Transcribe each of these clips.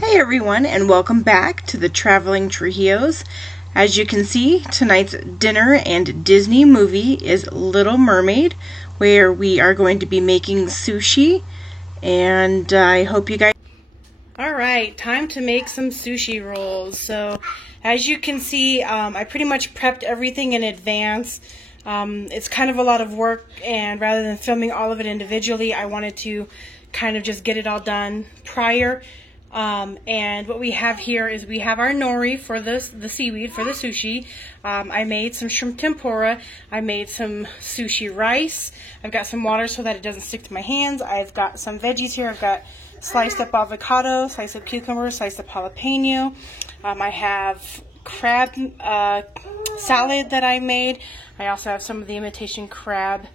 Hey everyone, and welcome back to the Traveling Trujillos. As you can see, tonight's dinner and Disney movie is Little Mermaid, where we are going to be making sushi, and I hope you guys... Alright, time to make some sushi rolls. So, as you can see, I pretty much prepped everything in advance. It's kind of a lot of work, and rather than filming all of it individually, I wanted to kind of just get it all done prior. And what we have here is we have our nori for the seaweed for the sushi. I made some shrimp tempura. I made some sushi rice. I've got some water so that it doesn't stick to my hands. I've got some veggies here. I've got sliced up avocado, sliced up cucumber, sliced up jalapeno. I have crab salad that I made. I also have some of the imitation crab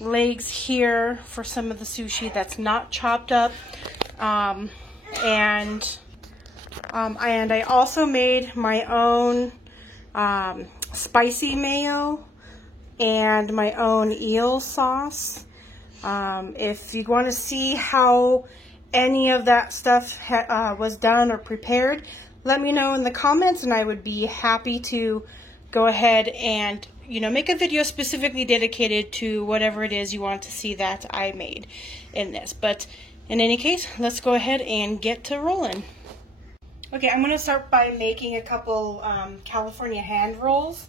legs here for some of the sushi that's not chopped up. And I also made my own spicy mayo and my own eel sauce. If you want to see how any of that stuff was done or prepared, let me know in the comments, and I would be happy to go ahead and make a video specifically dedicated to whatever it is you want to see that I made in this. But in any case, let's go ahead and get to rolling. Okay, I'm going to start by making a couple California hand rolls.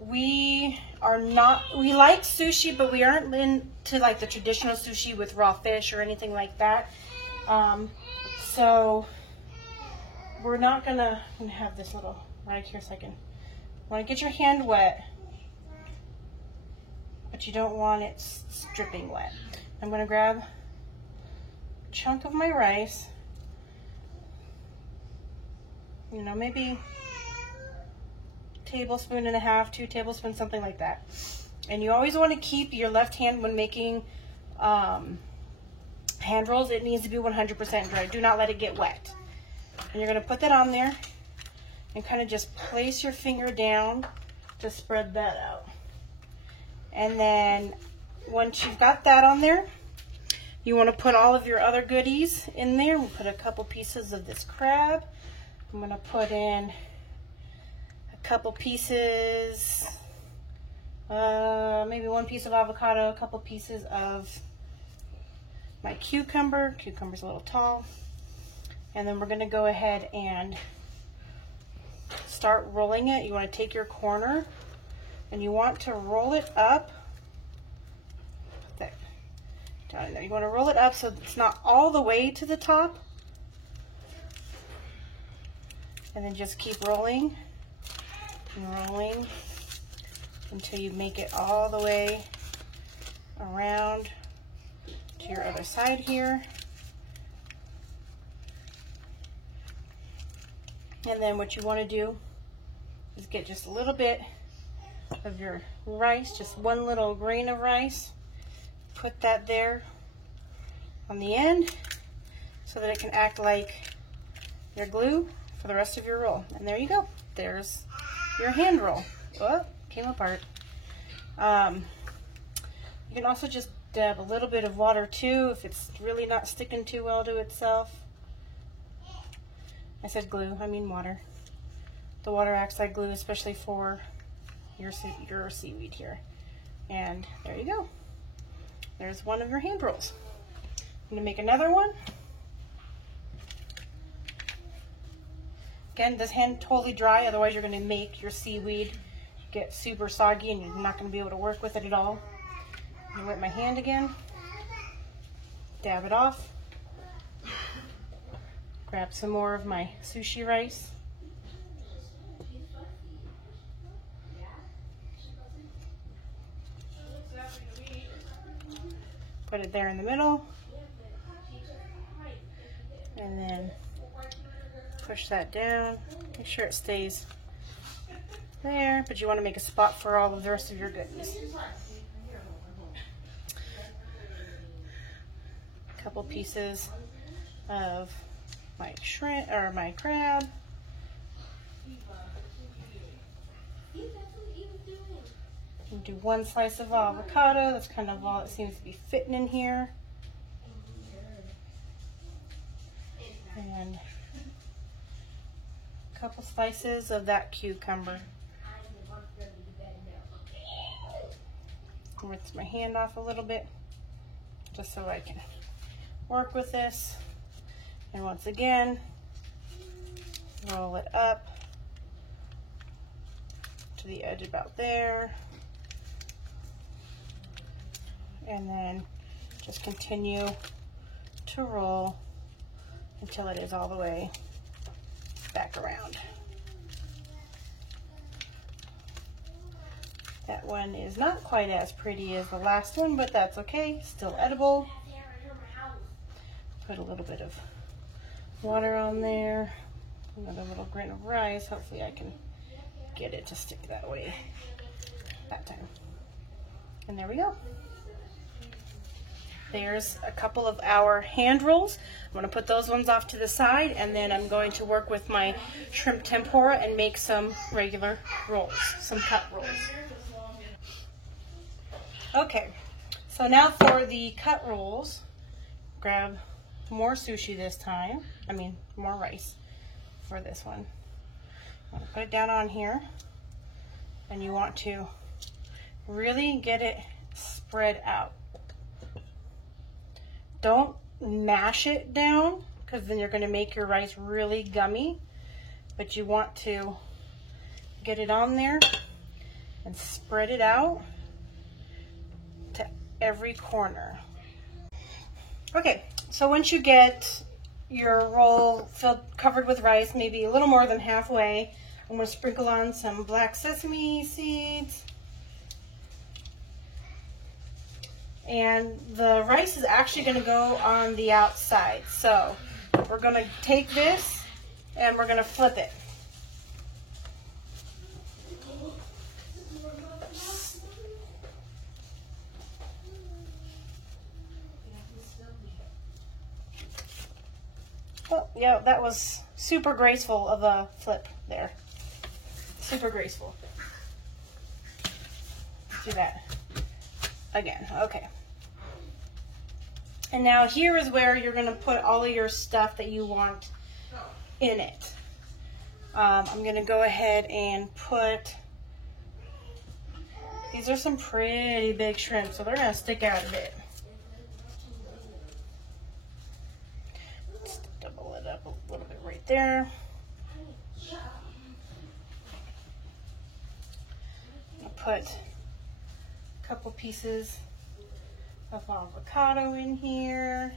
We like sushi, but we aren't into like the traditional sushi with raw fish or anything like that. So we're not I'm gonna have this little right here so I can, want to get your hand wet, but you don't want it dripping wet. I'm going to grab a chunk of my rice, maybe a tablespoon and a half, 2 tablespoons, something like that. And you always want to keep your left hand when making hand rolls. It needs to be 100% dry. Do not let it get wet. And you're going to put that on there and kind of just place your finger down to spread that out. And then once you've got that on there, you want to put all of your other goodies in there. We'll put a couple pieces of this crab. I'm going to put in a couple pieces, maybe 1 piece of avocado, a couple pieces of my cucumber. Cucumber's a little tall. And then we're going to go ahead and start rolling it. You want to take your corner and you want to roll it up. Down in there. You want to roll it up so it's not all the way to the top. And then just keep rolling and rolling until you make it all the way around to your other side here. And then what you want to do is get just a little bit of your rice, just 1 little grain of rice. Put that there on the end so that it can act like your glue for the rest of your roll. And there you go. There's your hand roll. Oh, came apart. You can also just dab a little bit of water too if it's really not sticking too well to itself. I said glue, I mean water. The water acts like glue, especially for your seaweed here. And there you go. There's one of your hand rolls. I'm going to make another one. Again, this hand totally dry, otherwise you're going to make your seaweed get super soggy and you're not going to be able to work with it at all. I'm going to wet my hand again. Dab it off. Grab some more of my sushi rice. Put it there in the middle, and then push that down. Make sure it stays there, but you want to make a spot for all of the rest of your goodies. A couple pieces of my shrimp or my crab. And do 1 slice of avocado. That's kind of all it seems to be fitting in here. couple slices of that cucumber. Rinse my hand off a little bit just so I can work with this. And once again, roll it up to the edge about there. And then just continue to roll until it is all the way back around. That one is not quite as pretty as the last one, but that's okay, still edible. Put a little bit of water on there, another little grain of rice. Hopefully I can get it to stick that way that time. And there we go. There's a couple of our hand rolls. I'm going to put those ones off to the side, and then I'm going to work with my shrimp tempura and make some regular rolls, some cut rolls. Okay, so now for the cut rolls, grab more sushi this time. I mean, more rice for this one. I'm going to put it down on here, and you want to really get it spread out. Don't mash it down, because then you're going to make your rice really gummy, but you want to get it on there and spread it out to every corner. Okay, so once you get your roll covered with rice, maybe a little more than halfway, I'm going to sprinkle on some black sesame seeds. And the rice is actually going to go on the outside. So we're going to take this and we're going to flip it. Oh, yeah, that was super graceful of a flip there. Super graceful. Let's do that again. Okay. And now here is where you're going to put all of your stuff that you want in it. I'm going to go ahead and put, these are some pretty big shrimp, so they're going to stick out a bit. Just double it up a little bit right there. I'll put a couple pieces of avocado in here.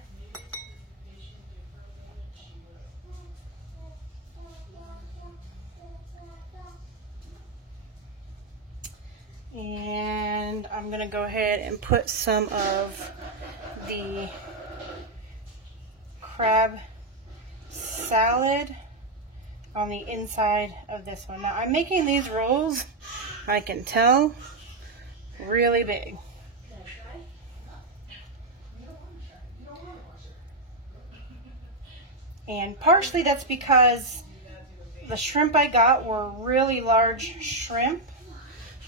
And I'm gonna go ahead and put some of the crab salad on the inside of this one. Now I'm making these rolls, I can tell, really big. And partially that's because the shrimp I got were really large shrimp.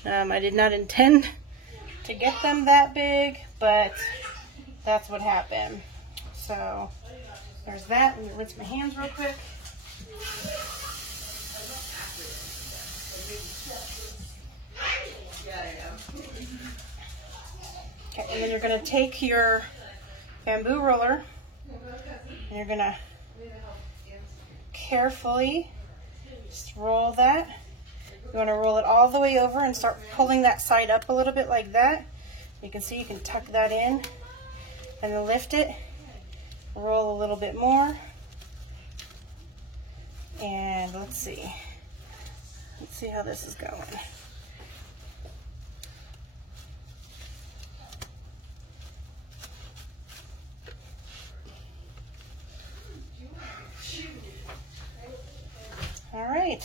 I did not intend to get them that big, but that's what happened. So there's that. Let me rinse my hands real quick. Okay, and then you're going to take your bamboo roller and you're going to carefully just roll that. You want to roll it all the way over and start pulling that side up a little bit like that. You can see you can tuck that in and then lift it, roll a little bit more, and let's see how this is going. All right,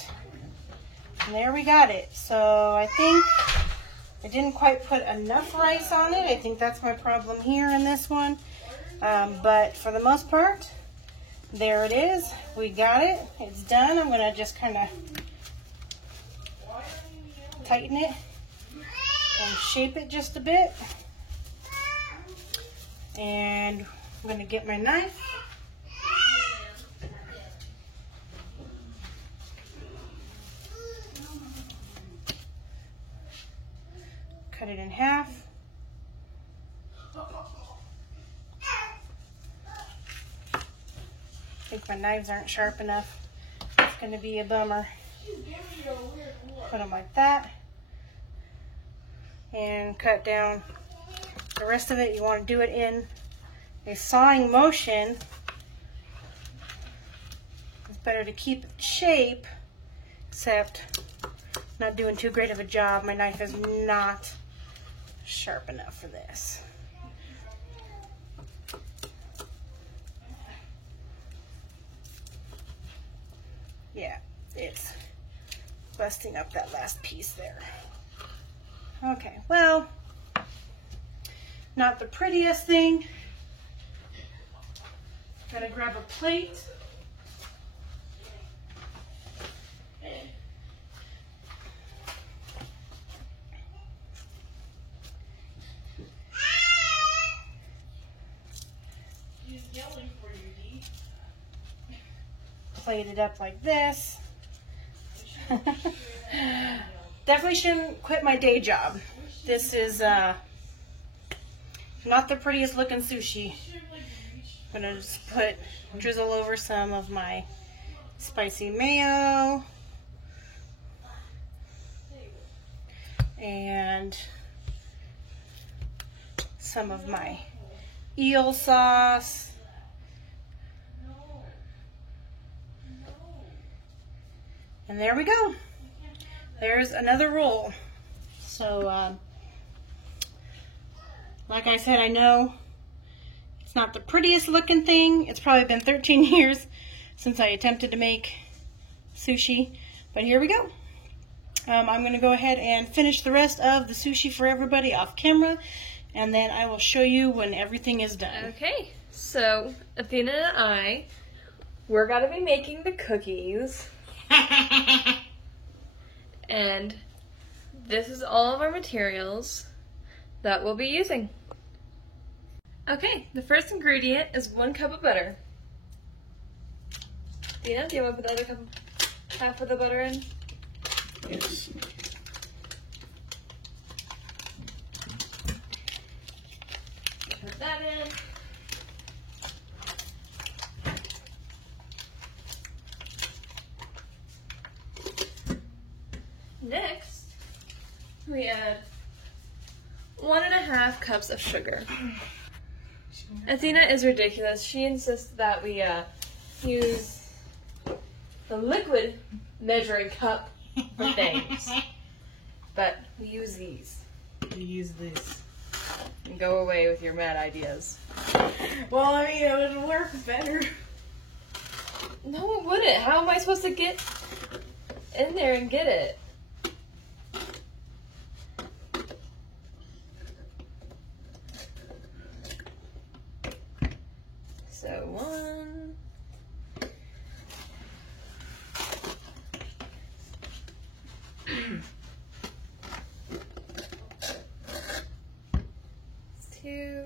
and there we got it. So I think I didn't quite put enough rice on it. I think that's my problem here in this one. But for the most part, there it is. We got it. It's done. I'm going to just kind of tighten it and shape it just a bit. And I'm going to get my knife. cut it in half. I think my knives aren't sharp enough. It's going to be a bummer. Put them like that. And cut down the rest of it. You want to do it in a sawing motion. It's better to keep shape, except not doing too great of a job. My knife is not sharp enough for this. Yeah, it's busting up that last piece there. Okay, well, not the prettiest thing. Gotta grab a plate. Plate it up like this. Definitely shouldn't quit my day job. This is not the prettiest looking sushi. I'm gonna just drizzle over some of my spicy mayo and some of my eel sauce. And there we go. There's another roll. So, like I said, I know it's not the prettiest looking thing. It's probably been 13 years since I attempted to make sushi. But here we go. I'm going to go ahead and finish the rest of the sushi for everybody off camera. And then I will show you when everything is done. Okay, so Athena and we're going to be making the cookies. And this is all of our materials that we'll be using. Okay, the first ingredient is 1 cup of butter. Dina, do you want to put the other cup, half of the butter in? Yes. Put that in. Next, we add 1.5 cups of sugar. Athena is ridiculous. She insists that we use the liquid measuring cup for things, but we use these. We use this. And go away with your mad ideas. Well, I mean, it would work better. No, it wouldn't. How am I supposed to get in there and get it? So 1. Two.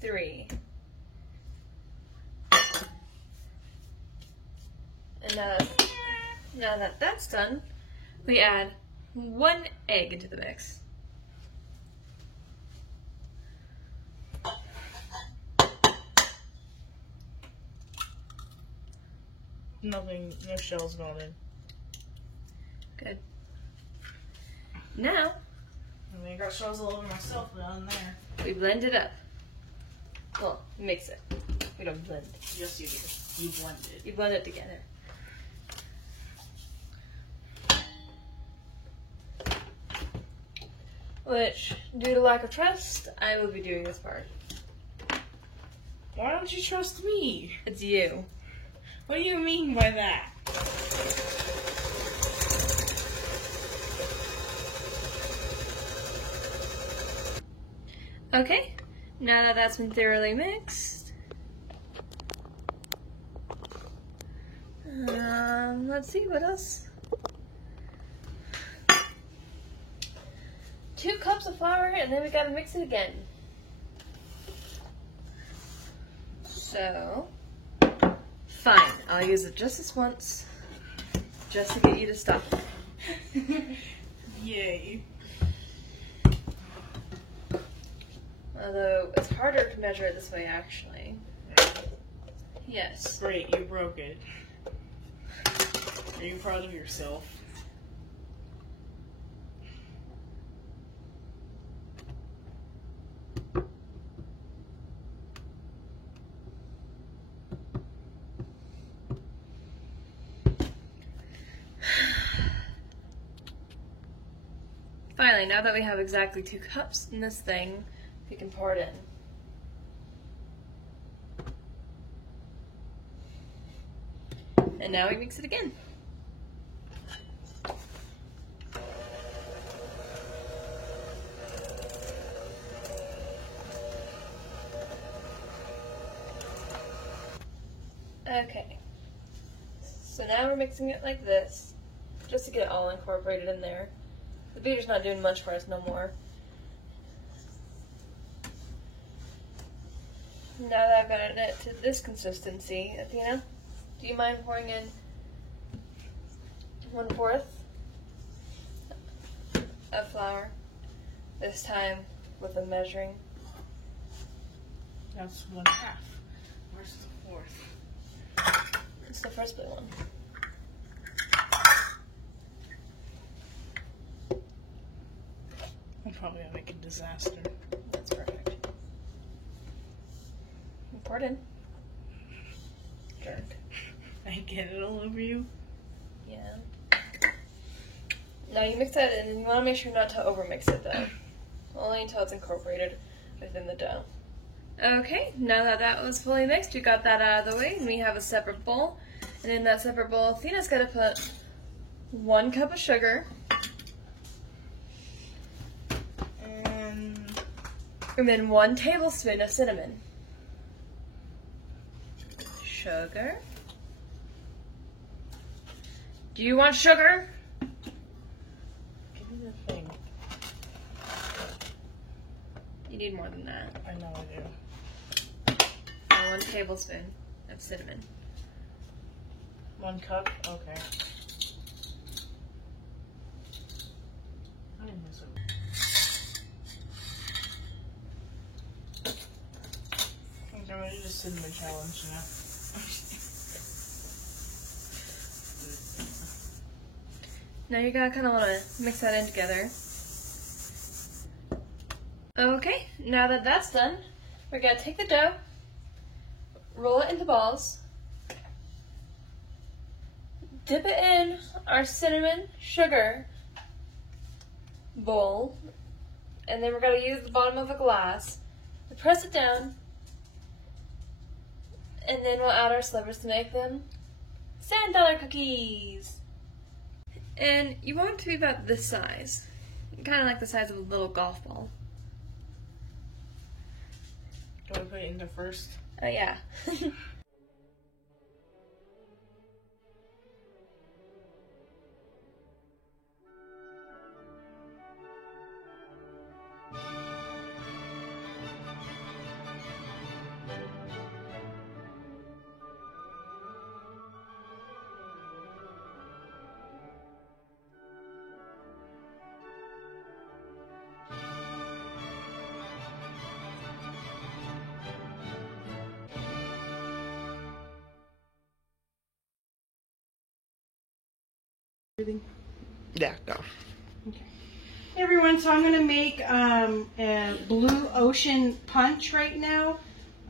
3. And now that that's done, we add 1 egg into the mix. Nothing, no shells gone in. Good. Now, I mean, I got shells all over myself down there. we blend it up. Well, mix it. We don't blend. Yes, you do. You blend it. You blend it together. Which, due to lack of trust, I will be doing this part. Why don't you trust me? It's you. What do you mean by that? Okay, now that that's been thoroughly mixed, let's see, what else? 2 cups of flour, and then we gotta mix it again. So, Fine, I'll use it just this once, just to get you to stop. Yay. Although, it's harder to measure it this way, actually. Yes. Great, you broke it. Are you proud of yourself? Finally, now that we have exactly 2 cups in this thing, we can pour it in. And now we mix it again. Okay. So now we're mixing it like this, just to get it all incorporated in there. The beater's not doing much for us no more. Now that I've gotten it to this consistency, Athena, do you mind pouring in 1/4 of flour? This time with a measuring. That's 1/2. Where's the 4th? It's the first blue one. I'm probably gonna make a disaster. That's perfect. And pour it in. Jerk. I get it all over you. Yeah. Now you mix that in, and you want to make sure not to overmix it though. Only until it's incorporated within the dough. Okay, now that that was fully mixed, we got that out of the way, and we have a separate bowl. And in that separate bowl, Athena's got to put 1 cup of sugar. And then 1 tablespoon of cinnamon. Sugar. Do you want sugar? Give me the thing. You need more than that. I know I do. And 1 tablespoon of cinnamon. 1 cup? Okay. I didn't miss it. I'm ready to cinnamon challenge now. Now you're gonna kind of want to mix that in together. Okay, now that that's done, we're gonna take the dough, roll it into balls, dip it in our cinnamon sugar bowl, and then we're gonna use the bottom of a glass to press it down, and then we'll add our slivers to make them sand dollar cookies. And you want it to be about this size, kind of like the size of a little golf ball. Do I put it into first? Oh yeah. Yeah, go. Okay. Hey everyone, so I'm going to make a blue ocean punch right now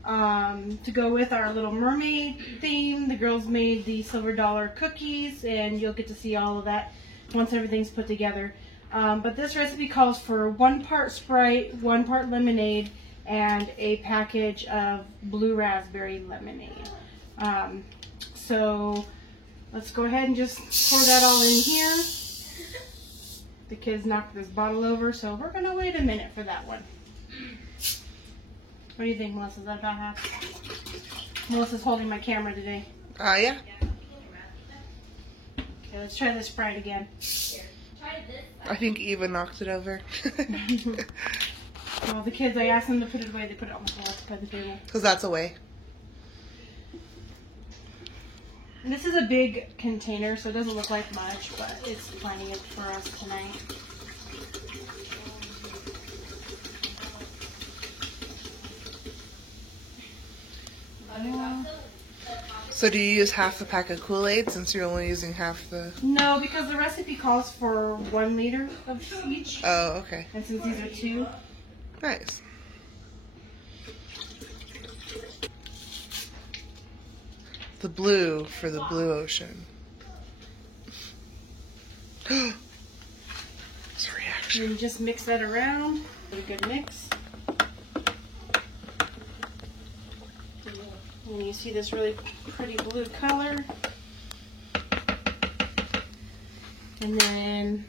to go with our Little Mermaid theme. The girls made the silver dollar cookies, and you'll get to see all of that once everything's put together. But this recipe calls for 1 part Sprite, 1 part lemonade, and a package of blue raspberry lemonade. So let's go ahead and just pour that all in here. The kids knocked this bottle over, so we're going to wait a minute for that one. What do you think, Melissa? Is that about half? Melissa's holding my camera today. Yeah. Okay, let's try this Sprite again. I think Eva knocked it over. Well, the kids, I asked them to put it away. They put it on the floor by the table. Because that's away. And this is a big container, so it doesn't look like much, but it's plenty for us tonight. So do you use half the pack of Kool-Aid since you're only using half the... No, because the recipe calls for 1 liter of each. Oh, okay. And since these are 2. Nice. The blue for the blue ocean. It's a reaction. And you just mix that around. Get a good mix. And you see this really pretty blue color. And then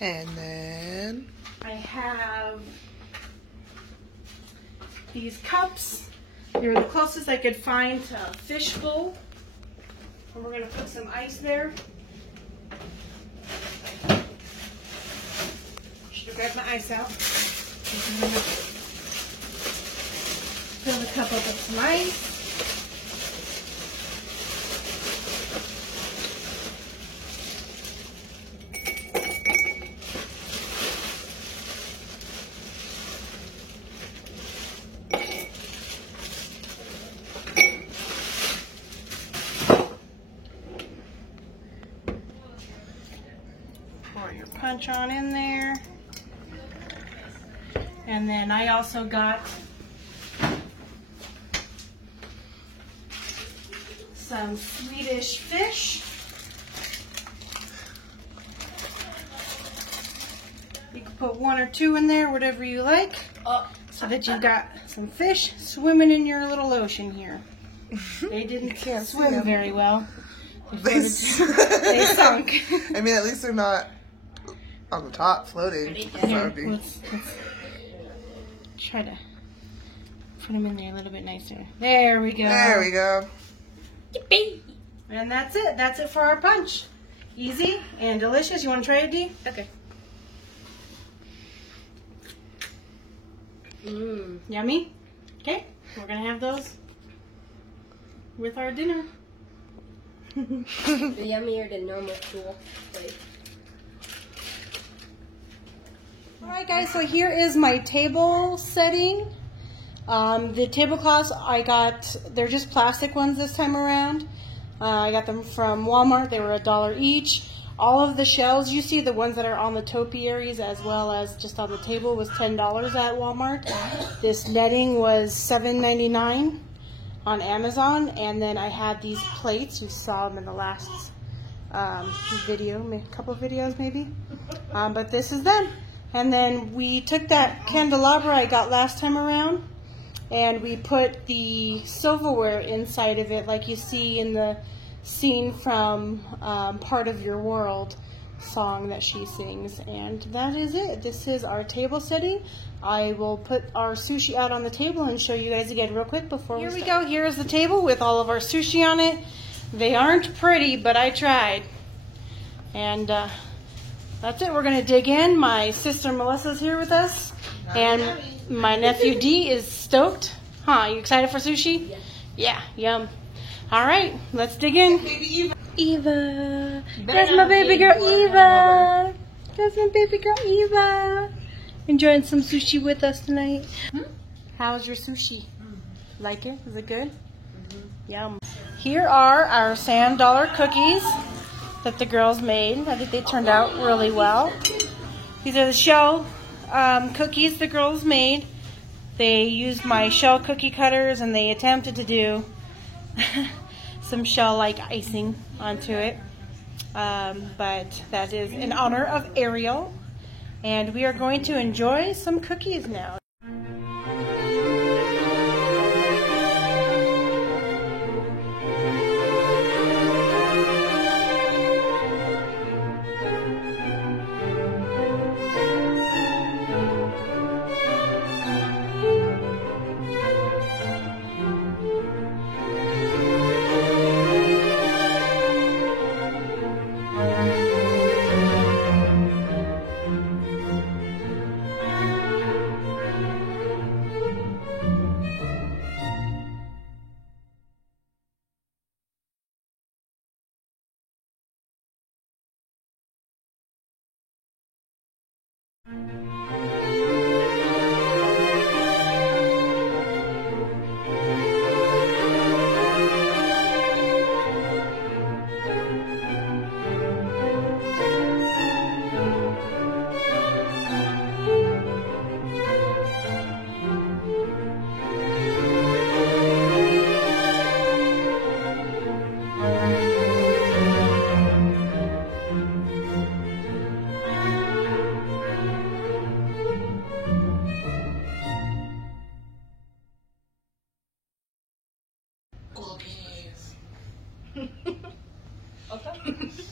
I have these cups. They're the closest I could find to a fishbowl. And we're going to put some ice there. Should have grabbed my ice out. Fill the cup up with some ice. Pour your punch on in there. And then I also got some Swedish fish. You can put 1 or 2 in there, whatever you like, so that you've got some fish swimming in your little ocean here. They didn't swim very well. They sunk. I mean, at least they're not on the top floating. Here, let's try to put them in there a little bit nicer. There we go. There we go. Yippee! And that's it. That's it for our punch. Easy and delicious. You want to try it, Dee? Okay. Yummy? Okay. We're going to have those with our dinner. Yummier than normal Cool. Alright guys, so here is my table setting. The tablecloths I got, they're just plastic ones this time around. I got them from Walmart. They were $1 each. All of the shelves you see, the ones that are on the topiaries as well as just on the table, was $10 at Walmart. This netting was $7.99 on Amazon. And then I had these plates. You saw them in the last video, a couple of videos maybe. But this is them. And then we took that candelabra I got last time around and we put the silverware inside of it like you see in the scene from Part of Your World song that she sings. And that is it. This is our table setting. I will put our sushi out on the table and show you guys again real quick before we start. Here we go. Here is the table with all of our sushi on it. They aren't pretty, but I tried. And that's it. We're going to dig in. My sister Melissa's here with us. And my nephew Dee is stoked. Huh? You excited for sushi? Yeah. Yum. All right. Let's dig in. Eva. That's my baby girl Eva. That's my baby girl Eva. Enjoying some sushi with us tonight. How's your sushi? Like it? Is it good? Yum. Here are our sand dollar cookies that the girls made. I think they turned out really well. These are the shell cookies the girls made. They used my shell cookie cutters and they attempted to do some shell-like icing onto it. But that is in honor of Ariel. And we are going to enjoy some cookies now.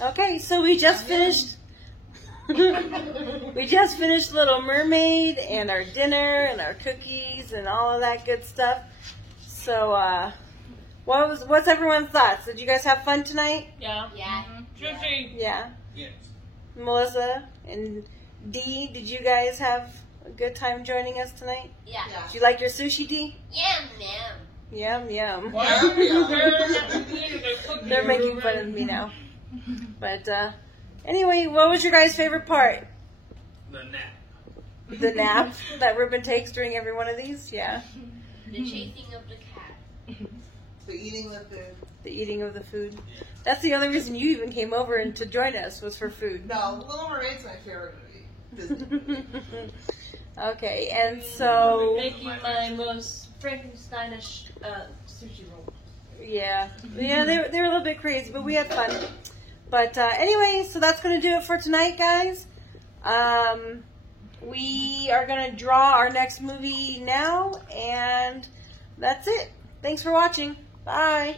Okay, so we just finished. We just finished Little Mermaid and our dinner and our cookies and all of that good stuff. So, what's everyone's thoughts? Did you guys have fun tonight? Yeah. Yeah. Yeah. Yes. Melissa and Dee, did you guys have a good time joining us tonight? Yeah. Did you like your sushi, Dee? Yum, yum. Yum, yum. Well, They're making fun of me now. But, anyway, what was your guys' favorite part? the nap. The nap that Ruben takes during every one of these? Yeah. The chasing of the cat. The eating of the... The eating of the food. That's the only reason you even came over and to join us was for food. No, Little Mermaid's my favorite movie. Disney. Okay, and so... Making my most Frankensteinish sushi roll. Yeah, they were a little bit crazy, but we had fun. But anyway, so that's going to do it for tonight, guys. We are going to draw our next movie now, and that's it. Thanks for watching. Bye.